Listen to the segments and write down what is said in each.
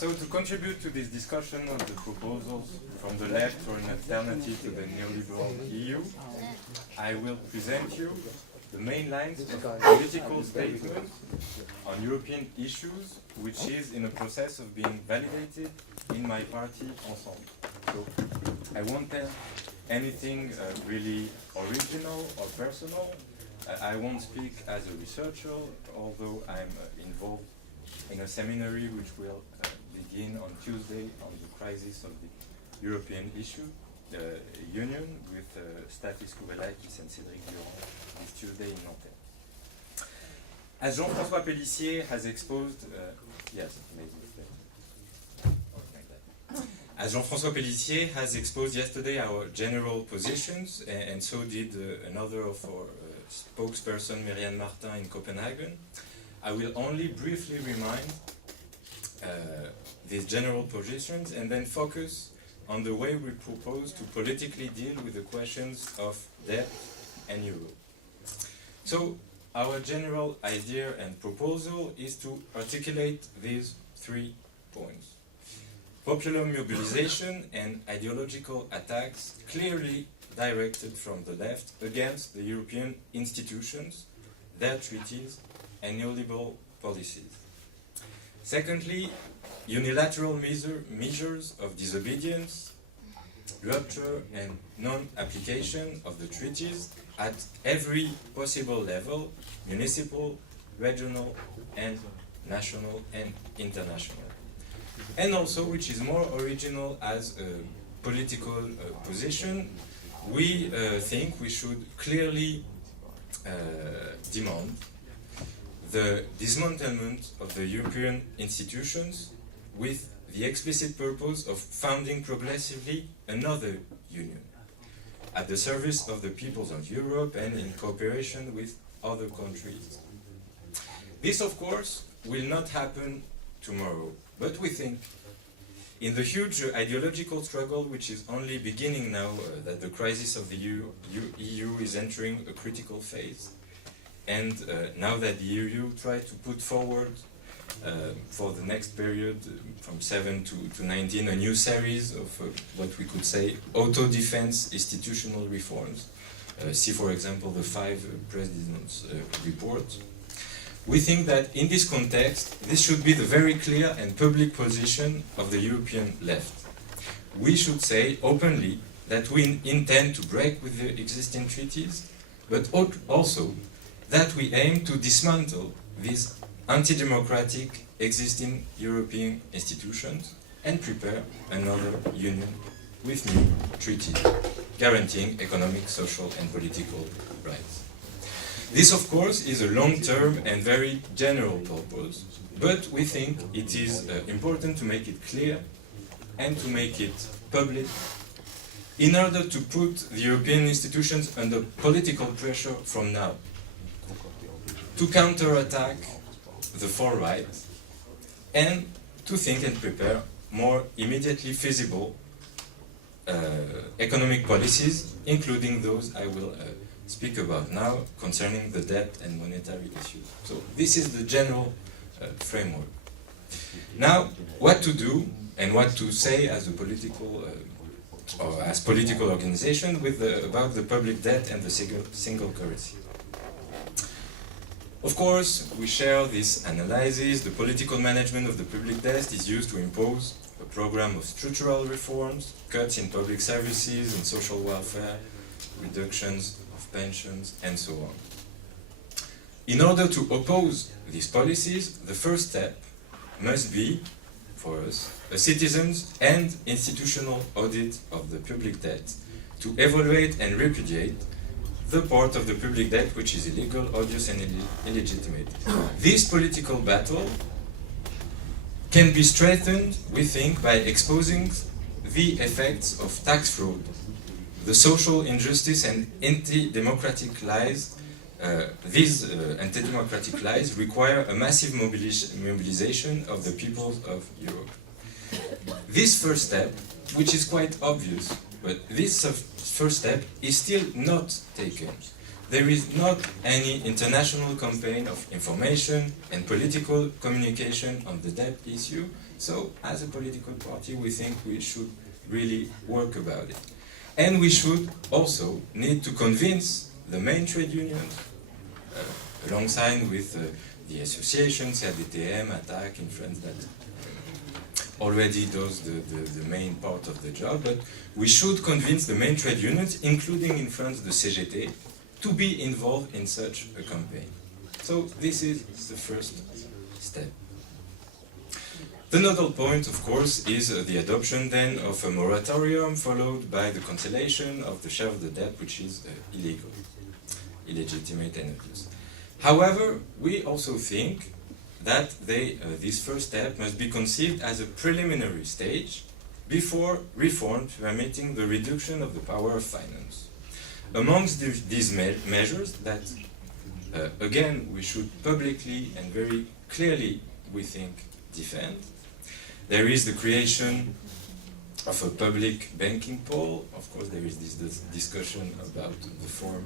So to contribute to this discussion of the proposals from the left for an alternative to the neoliberal EU, I will present you the main lines of political statement on European issues, which is in a process of being validated in my party Ensemble. So I won't tell anything really original or personal. I won't speak as a researcher, although I'm involved in a seminary which will begin on Tuesday on the crisis of the European issue, the Union, with Stathis Kourelakis and Cédric Durand this Tuesday in Nanterre. As Jean-François Pélissier has exposed, As Jean-François Pélissier has exposed yesterday our general positions, and so did another of our spokesperson, Myriam Martin, in Copenhagen, I will only briefly remind these general positions and then focus on the way we propose to politically deal with the questions of debt and euro. So, our general idea and proposal is to articulate these 3 points. Popular mobilization and ideological attacks clearly directed from the left against the European institutions, their treaties, and neoliberal policies. Secondly, unilateral measures of disobedience, rupture, and non-application of the treaties at every possible level, municipal, regional, and national and international. And also, which is more original as a political position, we think we should clearly demand the dismantlement of the European institutions with the explicit purpose of founding progressively another union at the service of the peoples of Europe and in cooperation with other countries. This, of course, will not happen tomorrow, but we think in the huge ideological struggle which is only beginning now, that the crisis of the EU is entering a critical phase, and now that the EU tried to put forward for the next period from 7 to 19 a new series of what we could say auto-defense institutional reforms. See, for example, the 5 presidents' report. We think that in this context, this should be the very clear and public position of the European left. We should say openly that we intend to break with the existing treaties, but also that we aim to dismantle these anti-democratic existing European institutions and prepare another union with new treaties, guaranteeing economic, social, and political rights. This, of course, is a long-term and very general purpose, but we think it is important to make it clear and to make it public in order to put the European institutions under political pressure from now, to counterattack the far right, and to think and prepare more immediately feasible economic policies, including those I will speak about now concerning the debt and monetary issues. So this is the general framework. Now, what to do and what to say as a political or as political organization with about the public debt and the single currency. Of course, we share this analysis. The political management of the public debt is used to impose a program of structural reforms, cuts in public services and social welfare, reductions of pensions, and so on. In order to oppose these policies, the first step must be, for us, a citizens' and institutional audit of the public debt to evaluate and repudiate the part of the public debt which is illegal, odious, and illegitimate. This political battle can be strengthened, we think, by exposing the effects of tax fraud, the social injustice and anti-democratic lies. These anti-democratic lies require a massive mobilization of the peoples of Europe. This first step, which is quite obvious, but this first step is still not taken. there is not any international campaign of information and political communication on the debt issue. So, as a political party, we think we should really work about it. And we should also need to convince the main trade unions, alongside with the associations, CADTM, ATTAC in France, that already does the main part of the job, but we should convince the main trade unions, including in France the CGT, to be involved in such a campaign. So this is the first step. The nodal point, of course, is the adoption then of a moratorium followed by the cancellation of the share of the debt, which is illegal, illegitimate and unjust. However, we also think that this first step must be conceived as a preliminary stage before reform permitting the reduction of the power of finance. Amongst these measures that, again, we should publicly and very clearly, we think, defend, there is the creation of a public banking pole. Of course, there is this discussion about the form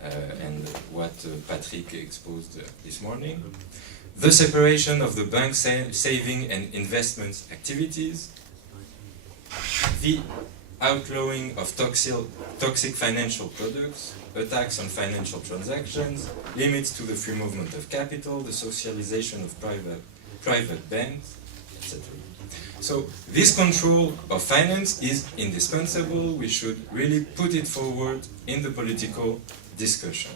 and what Patrick exposed this morning. The separation of the bank saving and investments activities, the outlawing of toxic financial products, a tax on financial transactions, limits to the free movement of capital, the socialization of private banks, etc. So this control of finance is indispensable. We should really put it forward in the political discussion.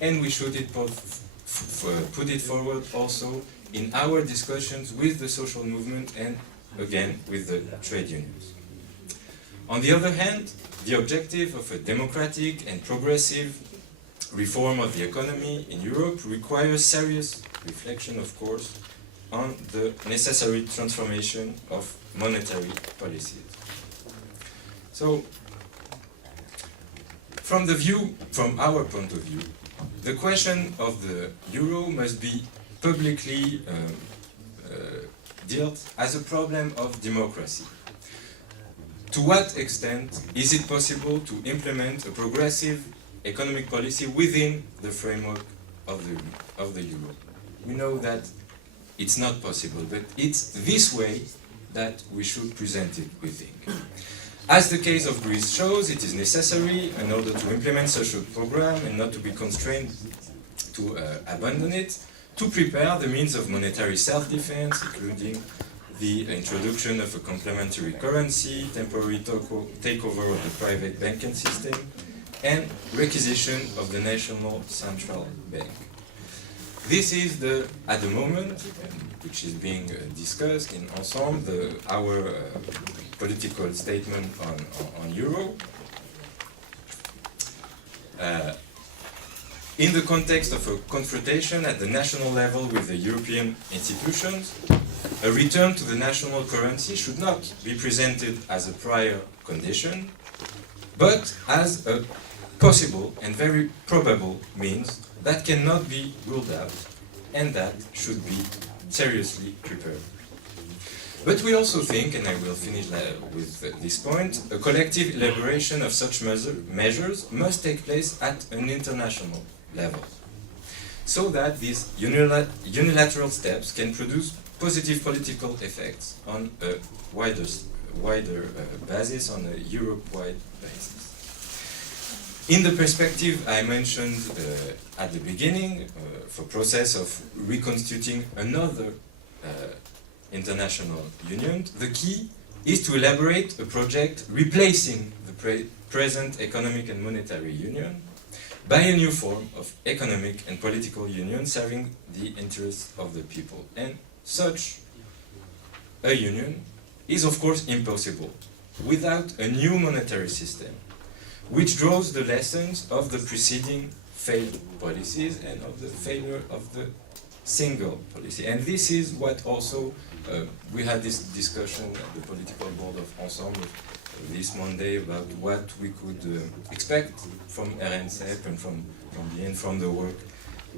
And we should put it forward also in our discussions with the social movement and, again, with the trade unions. On the other hand, the objective of a democratic and progressive reform of the economy in Europe requires serious reflection, of course, on the necessary transformation of monetary policies. So, from our point of view, the question of the euro must be publicly dealt as a problem of democracy. To what extent is it possible to implement a progressive economic policy within the framework of the euro? We know that it's not possible, but it's this way that we should present it, we think. As the case of Greece shows, it is necessary, in order to implement such a program and not to be constrained to abandon it, to prepare the means of monetary self-defense, including the introduction of a complementary currency, temporary takeover of the private banking system, and requisition of the national central bank. This is at the moment, which is being discussed in Ensemble, our political statement on euro. In the context of a confrontation at the national level with the European institutions, a return to the national currency should not be presented as a prior condition, but as a possible and very probable means that cannot be ruled out and that should be seriously prepared. But we also think, and I will finish with this point, a collective elaboration of such measures must take place at an international level, so that these unilateral steps can produce positive political effects on a wider basis, on a Europe-wide basis. In the perspective I mentioned at the beginning, for process of reconstituting another international union, the key is to elaborate a project replacing the present economic and monetary union by a new form of economic and political union serving the interests of the people. And such a union is of course impossible without a new monetary system, which draws the lessons of the preceding failed policies and of the failure of the single policy. And this is what also, we had this discussion at the political board of Ensemble this Monday about what we could expect from EReNSEP and from the work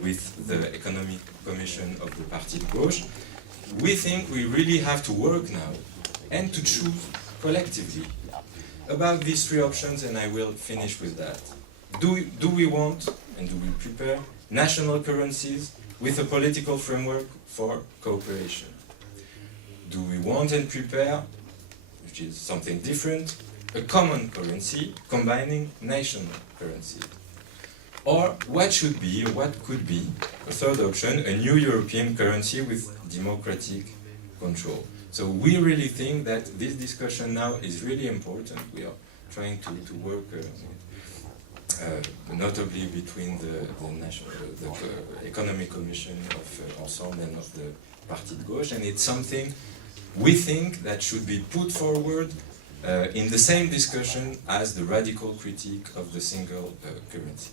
with the Economic Commission of the Parti de Gauche. We think we really have to work now and to choose collectively about these three options, and I will finish with that. Do we want and do we prepare national currencies with a political framework for cooperation? Do we want and prepare, which is something different, a common currency combining national currencies? Or what should be, or what could be, a third option, a new European currency with democratic control? So we really think that this discussion now is really important. We are trying to work notably between the Economic Commission of Ensemble and of the Parti de Gauche, and it's something we think that should be put forward in the same discussion as the radical critique of the single currency.